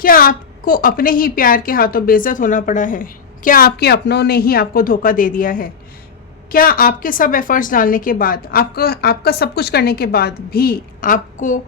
क्या आपको अपने ही प्यार के हाथों बेइज्जत होना पड़ा है? क्या आपके अपनों ने ही आपको धोखा दे दिया है? क्या आपके सब एफर्ट्स डालने के बाद, आपका आपका सब कुछ करने के बाद भी आपको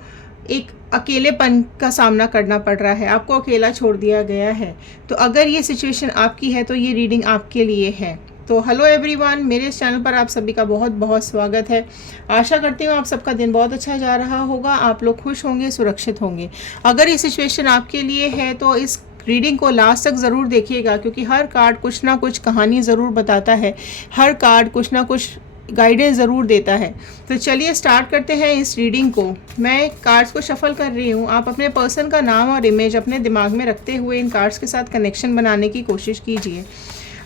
एक अकेलेपन का सामना करना पड़ रहा है, आपको अकेला छोड़ दिया गया है? तो अगर ये सिचुएशन आपकी है तो ये रीडिंग आपके लिए है। तो हेलो एवरीवन, मेरे इस चैनल पर आप सभी का बहुत बहुत स्वागत है। आशा करती हूँ आप सबका दिन बहुत अच्छा जा रहा होगा, आप लोग खुश होंगे, सुरक्षित होंगे। अगर ये सिचुएशन आपके लिए है तो इस रीडिंग को लास्ट तक ज़रूर देखिएगा, क्योंकि हर कार्ड कुछ ना कुछ कहानी ज़रूर बताता है, हर कार्ड कुछ ना कुछ गाइडेंस ज़रूर देता है। तो चलिए स्टार्ट करते हैं इस रीडिंग को। मैं कार्ड्स को शफल कर रही हूँ। आप अपने पर्सन का नाम और इमेज अपने दिमाग में रखते हुए इन कार्ड्स के साथ कनेक्शन बनाने की कोशिश कीजिए।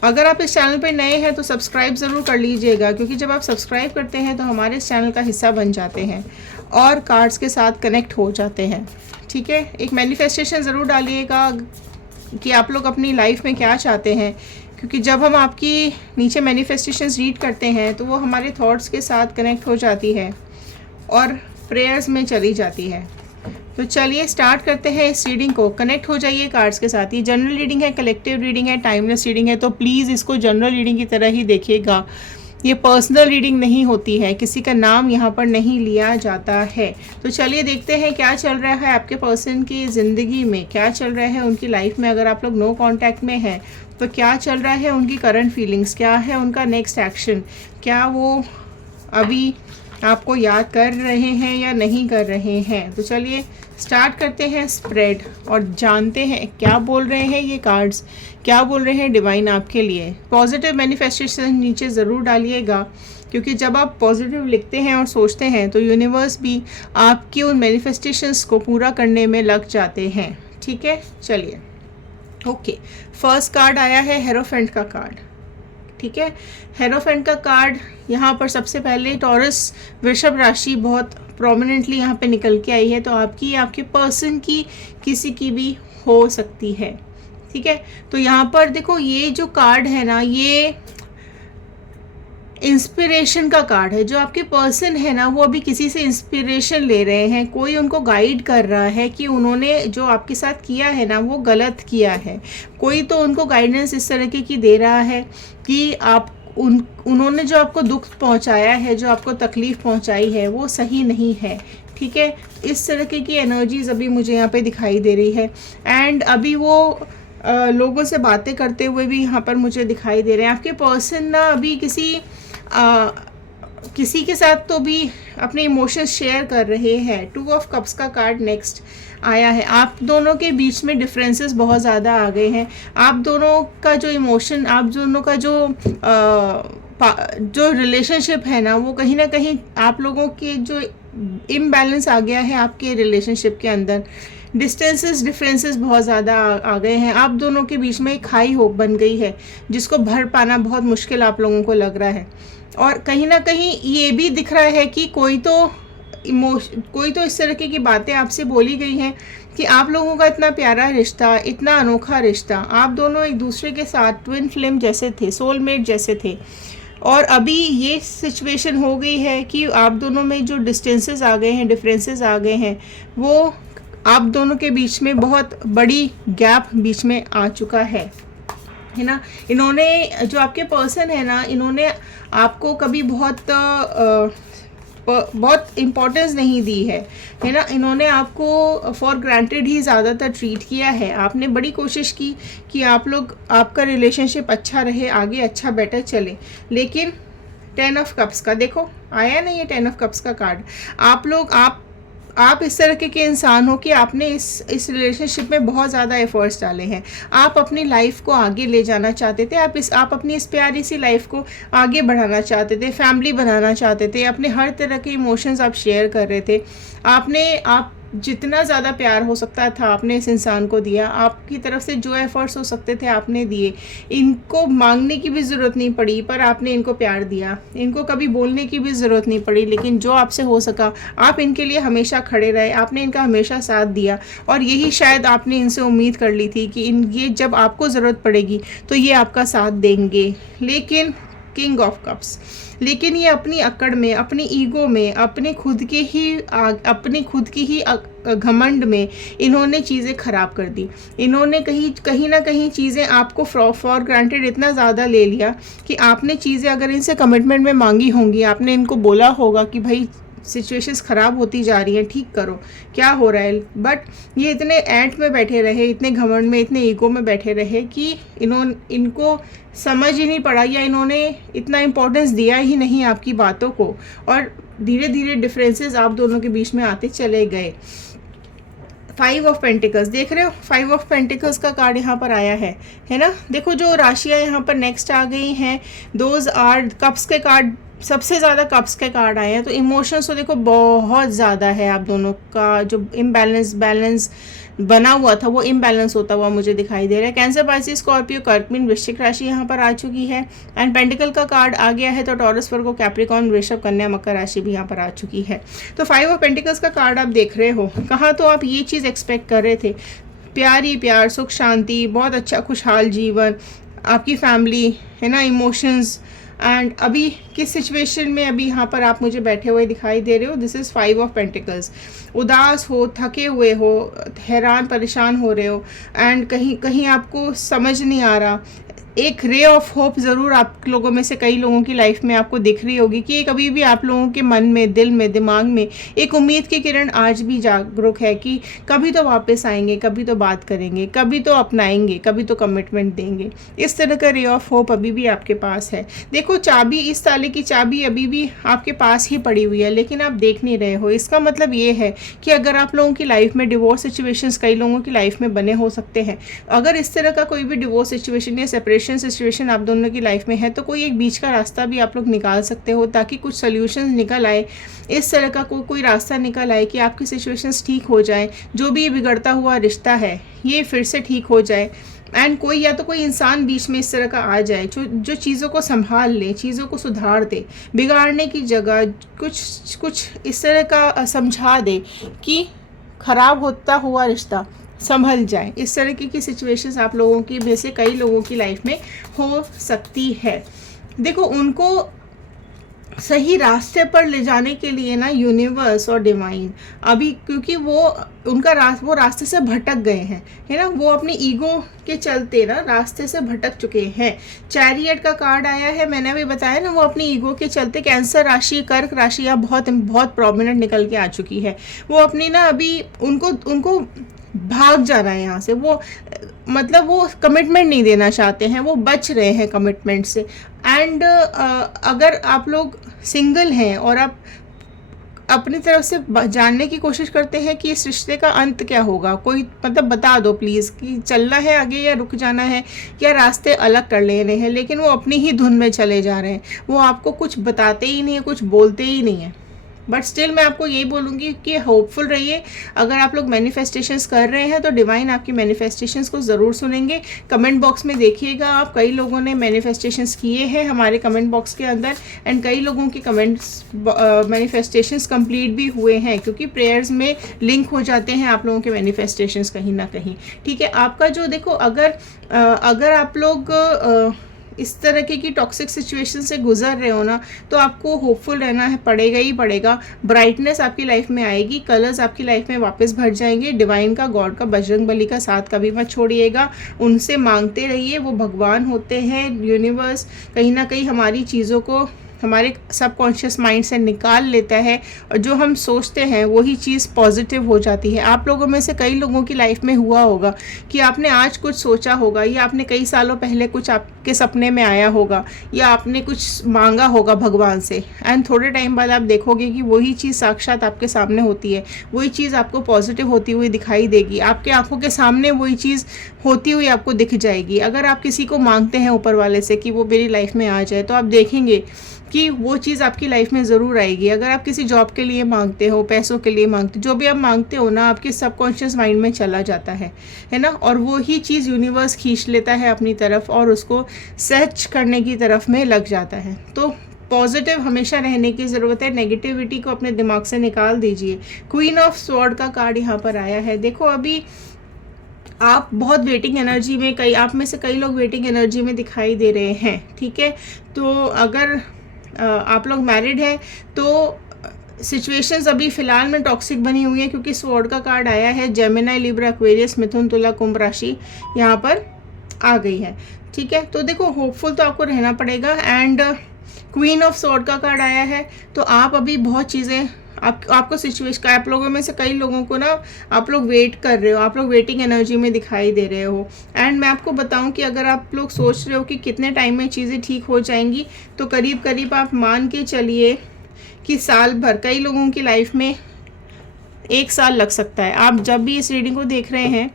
अगर आप इस चैनल पर नए हैं तो सब्सक्राइब ज़रूर कर लीजिएगा, क्योंकि जब आप सब्सक्राइब करते हैं तो हमारे इस चैनल का हिस्सा बन जाते हैं और कार्ड्स के साथ कनेक्ट हो जाते हैं। ठीक है, एक मैनिफेस्टेशन ज़रूर डालिएगा कि आप लोग अपनी लाइफ में क्या चाहते हैं, क्योंकि जब हम आपकी नीचे मैनिफेस्टेशंस रीड करते हैं तो वो हमारे थॉट्स के साथ कनेक्ट हो जाती है और प्रेयर्स में चली जाती है। तो चलिए स्टार्ट करते हैं इस रीडिंग को। कनेक्ट हो जाइए कार्ड्स के साथ। ये जनरल रीडिंग है, कलेक्टिव रीडिंग है, टाइमलेस रीडिंग है, तो प्लीज़ इसको जनरल रीडिंग की तरह ही देखिएगा। ये पर्सनल रीडिंग नहीं होती है, किसी का नाम यहाँ पर नहीं लिया जाता है। तो चलिए देखते हैं क्या चल रहा है आपके पर्सन की ज़िंदगी में, क्या चल रहा है उनकी लाइफ में। अगर आप लोग नो कांटेक्ट में हैं तो क्या चल रहा है उनकी करंट फीलिंग्स, क्या है उनका नेक्स्ट एक्शन, क्या वो अभी आपको याद कर रहे हैं या नहीं कर रहे हैं। तो चलिए स्टार्ट करते हैं स्प्रेड और जानते हैं क्या बोल रहे हैं ये कार्ड्स, क्या बोल रहे हैं डिवाइन आपके लिए। पॉजिटिव मैनिफेस्टेशन नीचे ज़रूर डालिएगा, क्योंकि जब आप पॉजिटिव लिखते हैं और सोचते हैं तो यूनिवर्स भी आपकी उन मैनिफेस्टेशंस को पूरा करने में लग जाते हैं। ठीक है, चलिए ओके। फर्स्ट कार्ड आया है हेरोफेंट का कार्ड। ठीक है, हेरोफेंट का कार्ड यहाँ पर सबसे पहले टॉरस वृषभ राशि बहुत प्रोमिनेंटली यहाँ पे निकल के आई है। तो आपके पर्सन की किसी की भी हो सकती है। ठीक है, तो यहाँ पर देखो ये जो कार्ड है ना, ये इंस्पिरेशन का कार्ड है। जो आपके पर्सन है ना वो अभी किसी से इंस्पिरेशन ले रहे हैं, कोई उनको गाइड कर रहा है कि उन्होंने जो आपके साथ किया है ना वो गलत किया है। कोई तो उनको गाइडेंस इस तरीके की दे रहा है कि उन्होंने जो आपको दुख पहुंचाया है, जो आपको तकलीफ़ पहुंचाई है वो सही नहीं है। ठीक है, इस तरीके की एनर्जीज अभी मुझे यहाँ पे दिखाई दे रही है। एंड अभी वो लोगों से बातें करते हुए भी यहाँ पर मुझे दिखाई दे रहे हैं। आपके पर्सन ना अभी किसी के साथ तो भी अपने इमोशंस शेयर कर रहे हैं। 2 ऑफ कप्स का कार्ड नेक्स्ट आया है। आप दोनों के बीच में डिफरेंसेस बहुत ज़्यादा आ गए हैं। आप दोनों का जो इमोशन, आप दोनों का जो रिलेशनशिप है ना वो कहीं ना कहीं आप लोगों के जो इम्बैलेंस आ गया है आपके रिलेशनशिप के अंदर। डिफरेंसेस बहुत ज़्यादा आ गए हैं। आप दोनों के बीच में एक हाई होप बन गई है, जिसको भर पाना बहुत मुश्किल आप लोगों को लग रहा है। और कहीं ना कहीं ये भी दिख रहा है कि कोई तो इस तरीके की बातें आपसे बोली गई हैं कि आप लोगों का इतना प्यारा रिश्ता, इतना अनोखा रिश्ता, आप दोनों एक दूसरे के साथ ट्विन फ्लेम जैसे थे, सोलमेट जैसे थे। और अभी ये सिचुएशन हो गई है कि आप दोनों में जो डिस्टेंसेस आ गए हैं, डिफरेंसेस आ गए हैं, वो आप दोनों के बीच में बहुत बड़ी गैप बीच में आ चुका है ना। इन्होंने, जो आपके पर्सन है ना, इन्होंने आपको कभी बहुत इम्पोर्टेंस नहीं दी है ना। इन्होंने आपको फॉर ग्रांटेड ही ज़्यादातर ट्रीट किया है। आपने बड़ी कोशिश की कि आपका रिलेशनशिप अच्छा रहे, आगे अच्छा बेटर चले, लेकिन 10 ऑफ कप्स का देखो आया ना, ये 10 ऑफ कप्स का कार्ड। आप इस तरह के इंसान हो कि आपने इस रिलेशनशिप में बहुत ज़्यादा एफर्ट्स डाले हैं। आप अपनी लाइफ को आगे ले जाना चाहते थे, आप अपनी इस प्यारी सी लाइफ को आगे बढ़ाना चाहते थे, फैमिली बनाना चाहते थे, अपने हर तरह के इमोशंस आप शेयर कर रहे थे। आप जितना ज़्यादा प्यार हो सकता था आपने इस इंसान को दिया। आपकी तरफ से जो एफर्ट्स हो सकते थे आपने दिए। इनको मांगने की भी ज़रूरत नहीं पड़ी, पर आपने इनको प्यार दिया। इनको कभी बोलने की भी ज़रूरत नहीं पड़ी, लेकिन जो आपसे हो सका आप इनके लिए हमेशा खड़े रहे, आपने इनका हमेशा साथ दिया। और यही शायद आपने इनसे उम्मीद कर ली थी कि ये जब आपको ज़रूरत पड़ेगी तो ये आपका साथ देंगे। लेकिन किंग ऑफ कप्स, लेकिन ये अपनी अकड़ में, अपनी ईगो में, अपने खुद की ही घमंड में इन्होंने चीज़ें ख़राब कर दी। इन्होंने कहीं ना कहीं चीज़ें आपको फॉर ग्रांटेड इतना ज़्यादा ले लिया कि आपने चीज़ें अगर इनसे कमिटमेंट में मांगी होंगी, आपने इनको बोला होगा कि भाई सिचुएशंस ख़राब होती जा रही हैं, ठीक करो, क्या हो रहा है, बट ये इतने ऐंठ में बैठे रहे, इतने घमंड में, इतने ईगो में बैठे रहे कि इनको समझ ही नहीं पड़ा, या इन्होंने इतना इम्पोर्टेंस दिया ही नहीं आपकी बातों को, और धीरे धीरे डिफरेंसेस आप दोनों के बीच में आते चले गए। 5 ऑफ पेंटिकल्स देख रहे हो, 5 ऑफ पेंटिकल्स का कार्ड यहाँ पर आया है ना। देखो जो राशियाँ यहाँ पर नेक्स्ट आ गई हैं, दोज आर कप्स के कार्ड, सबसे ज़्यादा कप्स के कार्ड आए हैं। तो इमोशंस तो देखो बहुत ज़्यादा है, आप दोनों का जो बैलेंस बना हुआ था वो इम्बैलेंस होता हुआ मुझे दिखाई दे रहा है। कैंसर, पाइसेस, स्कॉर्पियो, कर्क, मीन, वृश्चिक राशि यहाँ पर आ चुकी है। एंड पेंटिकल का कार्ड आ गया है, तो टॉरस, वर्गो, कैप्रिकॉर्न, वृषभ, कन्या, मकर राशि भी यहाँ पर आ चुकी है। तो 5 ऑफ पेंटिकल्स का कार्ड आप देख रहे हो, कहाँ तो आप ये चीज़ एक्सपेक्ट कर रहे थे, प्यार ही प्यार, सुख शांति, बहुत अच्छा खुशहाल जीवन, आपकी फैमिली है ना, इमोशंस, एंड अभी किस सिचुएशन में अभी यहाँ पर आप मुझे बैठे हुए दिखाई दे रहे हो। This is 5 of pentacles. उदास हो, थके हुए हो, हैरान परेशान हो रहे हो, एंड कहीं आपको समझ नहीं आ रहा। एक रे ऑफ होप ज़रूर आप लोगों में से कई लोगों की लाइफ में आपको दिख रही होगी कि कभी भी आप लोगों के मन में, दिल में, दिमाग में एक उम्मीद की किरण आज भी जागरूक है कि कभी तो वापस आएंगे, कभी तो बात करेंगे, कभी तो अपनाएंगे, कभी तो कमिटमेंट देंगे। इस तरह का रे ऑफ होप अभी भी आपके पास है। देखो चाबी, इस ताले की चाबी अभी भी आपके पास ही पड़ी हुई है, लेकिन आप देख नहीं रहे हो। इसका मतलब ये है कि अगर आप लोगों की लाइफ में डिवोर्स सिचुएशंस कई लोगों की लाइफ में बने हो सकते हैं, अगर इस तरह का कोई भी डिवोर्स सिचुएशन या सेपरेशन सिचुएशन आप दोनों की लाइफ में है, तो कोई एक बीच का रास्ता भी आप लोग निकाल सकते हो, ताकि कुछ सोल्यूशन निकल आए। इस तरह का कोई रास्ता निकल आए कि आपकी सिचुएशंस ठीक हो जाए, जो भी बिगड़ता हुआ रिश्ता है ये फिर से ठीक हो जाए, एंड कोई इंसान बीच में इस तरह का आ जाए जो चीज़ों को संभाल ले, चीज़ों को सुधार दे, बिगाड़ने की जगह कुछ इस तरह का समझा दे कि खराब होता हुआ रिश्ता संभल जाए। इस तरह की सिचुएशंस आप लोगों की में से कई लोगों की लाइफ में हो सकती है। देखो उनको सही रास्ते पर ले जाने के लिए ना यूनिवर्स और डिवाइन अभी, क्योंकि वो रास्ते से भटक गए हैं, है ना, वो अपनी ईगो के चलते ना रास्ते से भटक चुके हैं। चैरियट का कार्ड आया है, मैंने अभी बताया ना, वो अपनी ईगो के चलते, कैंसर राशि, कर्क राशि अब बहुत प्रोमिनेंट निकल के आ चुकी है। वो अपनी ना अभी उनको भाग जाना है यहाँ से, वो मतलब वो कमिटमेंट नहीं देना चाहते हैं, वो बच रहे हैं कमिटमेंट से। एंड अगर आप लोग सिंगल हैं और आप अपनी तरफ से जानने की कोशिश करते हैं कि इस रिश्ते का अंत क्या होगा, कोई मतलब बता दो प्लीज़ कि चलना है आगे या रुक जाना है या रास्ते अलग कर लेने हैं, लेकिन वो अपनी ही धुन में चले जा रहे हैं, वो आपको कुछ बताते ही नहीं है, कुछ बोलते ही नहीं है। बट स्टिल मैं आपको यही बोलूँगी कि होपफुल रहिए। अगर आप लोग मैनिफेस्टेशंस कर रहे हैं तो डिवाइन आपकी मैनिफेस्टेशंस को ज़रूर सुनेंगे। कमेंट बॉक्स में देखिएगा आप, कई लोगों ने मैनिफेस्टेशंस किए हैं हमारे कमेंट बॉक्स के अंदर, एंड कई लोगों के कमेंट्स मैनिफेस्टेशंस कंप्लीट भी हुए हैं, क्योंकि प्रेयर्स में लिंक हो जाते हैं आप लोगों के मैनिफेस्टेशंस कहीं ना कहीं। ठीक है, आपका जो देखो अगर आप लोग इस तरह की टॉक्सिक सिचुएशन से गुजर रहे हो ना, तो आपको होपफुल रहना है, पड़ेगा ही पड़ेगा। ब्राइटनेस आपकी लाइफ में आएगी, कलर्स आपकी लाइफ में वापस भर जाएंगे। डिवाइन का, गॉड का, बजरंग बली का साथ कभी मत छोड़िएगा, उनसे मांगते रहिए, वो भगवान होते हैं। यूनिवर्स कहीं ना कहीं हमारी चीज़ों को हमारे सबकॉन्शियस माइंड से निकाल लेता है, और जो हम सोचते हैं वही चीज़ पॉजिटिव हो जाती है। आप लोगों में से कई लोगों की लाइफ में हुआ होगा कि आपने आज कुछ सोचा होगा, या आपने कई सालों पहले कुछ आपके सपने में आया होगा, या आपने कुछ मांगा होगा भगवान से, एंड थोड़े टाइम बाद आप देखोगे कि वही चीज़ साक्षात आपके सामने होती है, वही चीज़ आपको पॉजिटिव होती हुई दिखाई देगी, आपके आंखों के सामने वही चीज़ होती हुई आपको दिख जाएगी। अगर आप किसी को मांगते हैं ऊपर वाले से कि वो मेरी लाइफ में आ जाए, तो आप देखेंगे कि वो चीज़ आपकी लाइफ में ज़रूर आएगी। अगर आप किसी जॉब के लिए मांगते हो, पैसों के लिए मांगते हो, जो भी आप मांगते हो ना, आपके सबकॉन्शियस माइंड में चला जाता है ना, और वो ही चीज़ यूनिवर्स खींच लेता है अपनी तरफ और उसको सच करने की तरफ में लग जाता है। तो पॉजिटिव हमेशा रहने की ज़रूरत है, नेगेटिविटी को अपने दिमाग से निकाल दीजिए। क्वीन ऑफ स्वॉर्ड का कार्ड यहाँ पर आया है। देखो अभी आप बहुत वेटिंग एनर्जी में, आप में से कई लोग वेटिंग एनर्जी में दिखाई दे रहे हैं। ठीक है, तो अगर आप लोग मैरिड हैं तो सिचुएशंस अभी फ़िलहाल में टॉक्सिक बनी हुई है, क्योंकि स्वॉर्ड का कार्ड आया है, जेमिनी, लिब्रा, एक्वेरियस, मिथुन, तुला, कुंभ राशि यहाँ पर आ गई है। ठीक है, तो देखो होपफुल तो आपको रहना पड़ेगा। एंड क्वीन ऑफ स्वॉर्ड का कार्ड आया है, तो आप अभी बहुत चीज़ें आपको सिचुएशन, आप लोगों में से कई लोगों को ना, आप लोग वेट कर रहे हो, आप लोग वेटिंग एनर्जी में दिखाई दे रहे हो। एंड मैं आपको बताऊं कि अगर आप लोग सोच रहे हो कि कितने टाइम में चीज़ें ठीक हो जाएंगी, तो करीब करीब आप मान के चलिए कि साल भर, कई लोगों की लाइफ में 1 साल लग सकता है। आप जब भी इस रीडिंग को देख रहे हैं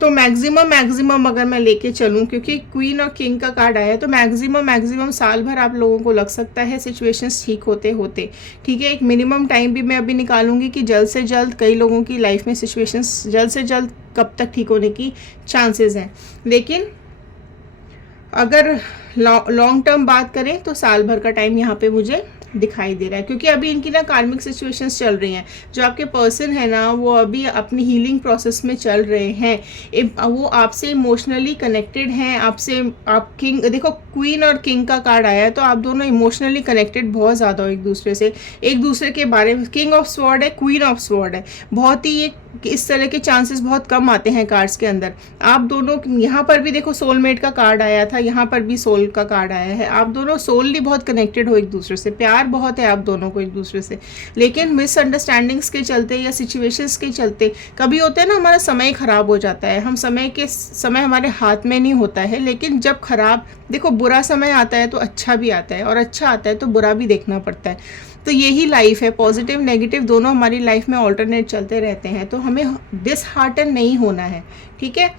तो मैक्सिमम अगर मैं लेके चलूँ, क्योंकि क्वीन और किंग का कार्ड आया है, तो मैक्सिमम साल भर आप लोगों को लग सकता है सिचुएशंस ठीक होते होते। ठीक है, एक मिनिमम टाइम भी मैं अभी निकालूंगी कि जल्द से जल्द कई लोगों की लाइफ में सिचुएशंस जल्द से जल्द कब तक ठीक होने की चांसेस हैं। लेकिन अगर लॉन्ग टर्म बात करें तो साल भर का टाइम यहाँ पे मुझे दिखाई दे रहा है, क्योंकि अभी इनकी ना कार्मिक सिचुएशंस चल रही हैं। जो आपके पर्सन है ना, वो अभी अपनी हीलिंग प्रोसेस में चल रहे हैं। वो आपसे इमोशनली कनेक्टेड हैं, आपसे। आप किंग देखो, क्वीन और किंग का कार्ड आया है, तो आप दोनों इमोशनली कनेक्टेड बहुत ज़्यादा हो एक दूसरे से, एक दूसरे के बारे में। किंग ऑफ स्वॉर्ड है, क्वीन ऑफ स्वॉर्ड है, बहुत ही इस तरह के चांसेस बहुत कम आते हैं कार्ड्स के अंदर। आप दोनों, यहाँ पर भी देखो सोलमेट का कार्ड आया था, यहाँ पर भी सोल का कार्ड आया है। आप दोनों सोलली बहुत कनेक्टेड हो एक दूसरे से, प्यार बहुत है आप दोनों को एक दूसरे से। लेकिन मिसअंडरस्टैंडिंग्स के चलते या सिचुएशंस के चलते कभी होते हैं ना, हमारा समय खराब हो जाता है। हम समय हमारे हाथ में नहीं होता है, लेकिन जब खराब, देखो बुरा समय आता है तो अच्छा भी आता है, और अच्छा आता है तो बुरा भी देखना पड़ता है। तो यही लाइफ है, पॉजिटिव नेगेटिव दोनों हमारी लाइफ में ऑल्टरनेट चलते रहते हैं। तो हमें डिसहार्टन नहीं होना है। ठीक है,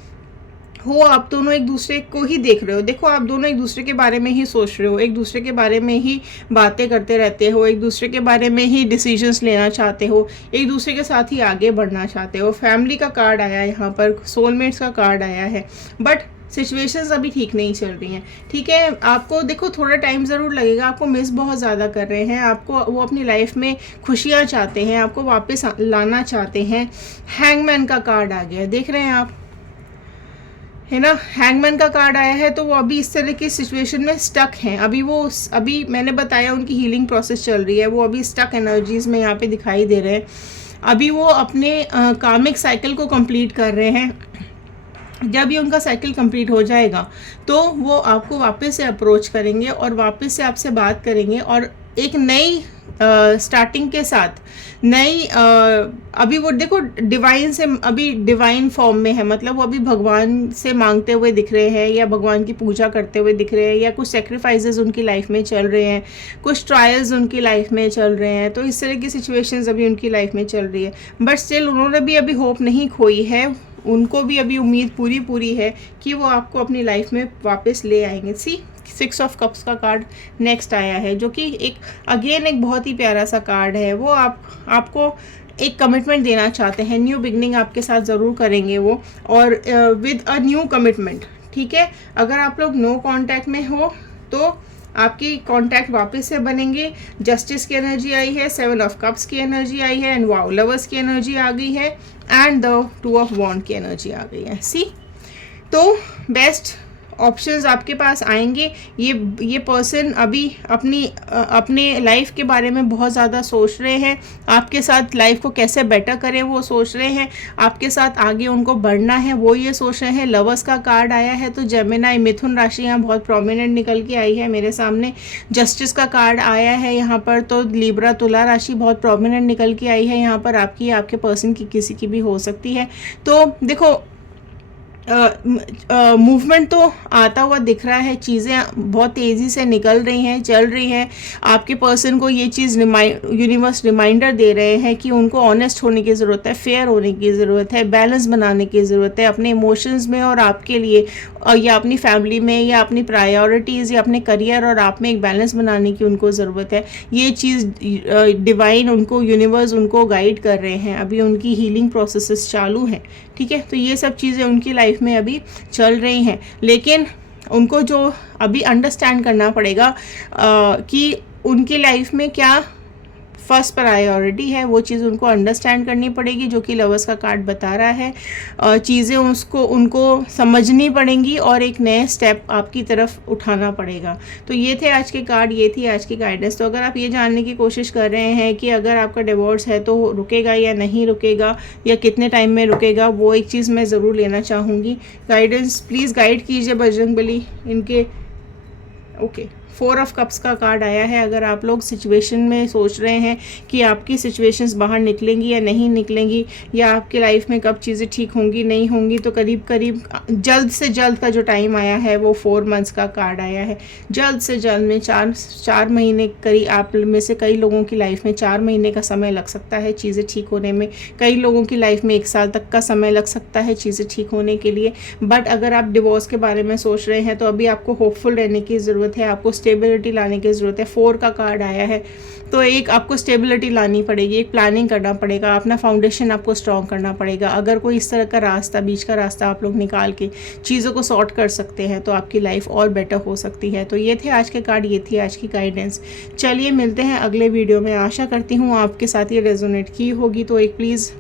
हो आप दोनों एक दूसरे को ही देख रहे हो, देखो आप दोनों एक दूसरे के बारे में ही सोच रहे हो, एक दूसरे के बारे में ही बातें करते रहते हो, एक दूसरे के बारे में ही डिसीजंस लेना चाहते हो, एक दूसरे के साथ ही आगे बढ़ना चाहते हो। फैमिली का कार्ड आया है यहाँ पर, सोलमेट्स का कार्ड आया है, बट सिचुएशंस अभी ठीक नहीं चल रही हैं। ठीक है, आपको देखो थोड़ा टाइम ज़रूर लगेगा, आपको मिस बहुत ज़्यादा कर रहे हैं, आपको वो अपनी लाइफ में खुशियाँ चाहते हैं, आपको वापस लाना चाहते हैं। हैंगमैन का कार्ड आ गया, देख रहे हैं आप, है ना, हैंगमैन का कार्ड आया है। तो वो अभी इस तरह की सिचुएशन में स्टक हैं। अभी मैंने बताया उनकी हीलिंग प्रोसेस चल रही है, वो अभी स्टक एनर्जीज में यहाँ पे दिखाई दे रहे हैं। अभी वो अपने कार्मिक साइकिल को कंप्लीट कर रहे हैं। जब ये उनका साइकिल कंप्लीट हो जाएगा तो वो आपको वापस से अप्रोच करेंगे और वापस से आपसे बात करेंगे, और एक नई स्टार्टिंग के साथ नई अभी वो देखो डिवाइन से, अभी डिवाइन फॉर्म में है, मतलब वो अभी भगवान से मांगते हुए दिख रहे हैं, या भगवान की पूजा करते हुए दिख रहे हैं, या कुछ सेक्रीफाइसेस उनकी लाइफ में चल रहे हैं, कुछ ट्रायल्स उनकी लाइफ में चल रहे हैं। तो इस तरह की सिचुएशंस अभी उनकी लाइफ में चल रही है, बट स्टिल उन्होंने भी अभी होप नहीं खोई है, उनको भी अभी उम्मीद पूरी है कि वो आपको अपनी लाइफ में वापस ले आएंगे। सी 6 ऑफ कप्स का कार्ड नेक्स्ट आया है, जो कि एक बहुत ही प्यारा सा कार्ड है। वो आपको एक कमिटमेंट देना चाहते हैं, न्यू बिगनिंग आपके साथ ज़रूर करेंगे वो, और विद अ न्यू कमिटमेंट। ठीक है, अगर आप लोग नो कांटेक्ट में हो तो आपकी कांटेक्ट वापस से बनेंगे। जस्टिस की एनर्जी आई है, 7 ऑफ कप्स की एनर्जी आई है, एंड वाओ लवर्स की एनर्जी आ गई है, एंड द 2 ऑफ वॉन्ड की एनर्जी आ गई है। सी, तो बेस्ट ऑप्शंस आपके पास आएंगे। ये पर्सन अभी अपने लाइफ के बारे में बहुत ज़्यादा सोच रहे हैं, आपके साथ लाइफ को कैसे बेटर करें वो सोच रहे हैं, आपके साथ आगे उनको बढ़ना है वो ये सोच रहे हैं। लवर्स का कार्ड आया है, तो जेमिनी, मिथुन राशि यहाँ बहुत प्रोमिनेंट निकल के आई है मेरे सामने। जस्टिस का कार्ड आया है यहाँ पर, तो लिब्रा, तुला राशि बहुत प्रोमिनेंट निकल के आई है यहाँ पर, आपके पर्सन की, किसी की भी हो सकती है। तो देखो मूवमेंट तो आता हुआ दिख रहा है, चीज़ें बहुत तेज़ी से निकल रही हैं, चल रही हैं। आपके पर्सन को ये चीज़ यूनिवर्स रिमाइंडर दे रहे हैं कि उनको ऑनेस्ट होने की ज़रूरत है, फेयर होने की ज़रूरत है, बैलेंस बनाने की ज़रूरत है अपने इमोशंस में और आपके लिए, या अपनी फैमिली में, या अपनी प्रायोरिटीज़, या अपने करियर और आप में एक बैलेंस बनाने की उनको ज़रूरत है। ये चीज़ डिवाइन उनको, यूनिवर्स उनको गाइड कर रहे हैं। अभी उनकी हीलिंग प्रोसेसेस चालू हैं। ठीक है, तो ये सब चीज़ें उनकी लाइफ में अभी चल रही हैं, लेकिन उनको जो अभी अंडरस्टैंड करना पड़ेगा कि उनकी लाइफ में क्या फर्स्ट प्रायोरिटी है वो चीज़ उनको अंडरस्टैंड करनी पड़ेगी, जो कि लवर्स का कार्ड बता रहा है। चीज़ें उनको समझनी पड़ेंगी और एक नए स्टेप आपकी तरफ उठाना पड़ेगा। तो ये थे आज के कार्ड, ये थी आज की गाइडेंस। तो अगर आप ये जानने की कोशिश कर रहे हैं कि अगर आपका डिवोर्स है तो रुकेगा या नहीं रुकेगा, या कितने टाइम में रुकेगा, वो एक चीज़ मैं ज़रूर लेना चाहूँगी। गाइडेंस प्लीज़ गाइड कीजिए बजरंगबली इनके। ओके, 4 ऑफ कप्स का कार्ड आया है। अगर आप लोग सिचुएशन में सोच रहे हैं कि आपकी सिचुएशंस बाहर निकलेंगी या नहीं निकलेंगी, या आपकी लाइफ में कब चीज़ें ठीक होंगी नहीं होंगी, तो करीब करीब जल्द से जल्द का जो टाइम आया है वो 4 मंथ्स का कार्ड आया है। जल्द से जल्द में 4 महीने करीब, आप में से कई लोगों की लाइफ में 4 महीने का समय लग सकता है चीज़ें ठीक होने में। कई लोगों की लाइफ में 1 साल तक का समय लग सकता है चीज़ें ठीक होने के लिए। बट अगर आप डिवोर्स के बारे में सोच रहे हैं तो अभी आपको होपफुल रहने की ज़रूरत है, आपको स्टेबिलिटी लाने की ज़रूरत है। 4 का कार्ड आया है, तो एक आपको स्टेबिलिटी लानी पड़ेगी, एक प्लानिंग करना पड़ेगा, अपना फाउंडेशन आपको स्ट्रॉन्ग करना पड़ेगा। अगर कोई इस तरह का रास्ता, बीच का रास्ता आप लोग निकाल के चीज़ों को सॉर्ट कर सकते हैं तो आपकी लाइफ और बेटर हो सकती है। तो ये थे आज के कार्ड, ये थी आज की गाइडेंस। चलिए मिलते हैं अगले वीडियो में। आशा करती हूँ आपके साथ ये रेजोनेट की होगी, तो एक प्लीज़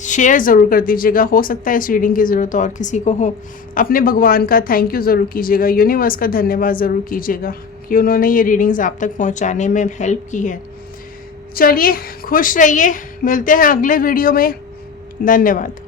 शेयर ज़रूर कर दीजिएगा। हो सकता है इस रीडिंग की ज़रूरत और किसी को हो। अपने भगवान का थैंक यू ज़रूर कीजिएगा, यूनिवर्स का धन्यवाद ज़रूर कीजिएगा कि उन्होंने ये रीडिंग्स आप तक पहुंचाने में हेल्प की है। चलिए खुश रहिए, मिलते हैं अगले वीडियो में। धन्यवाद।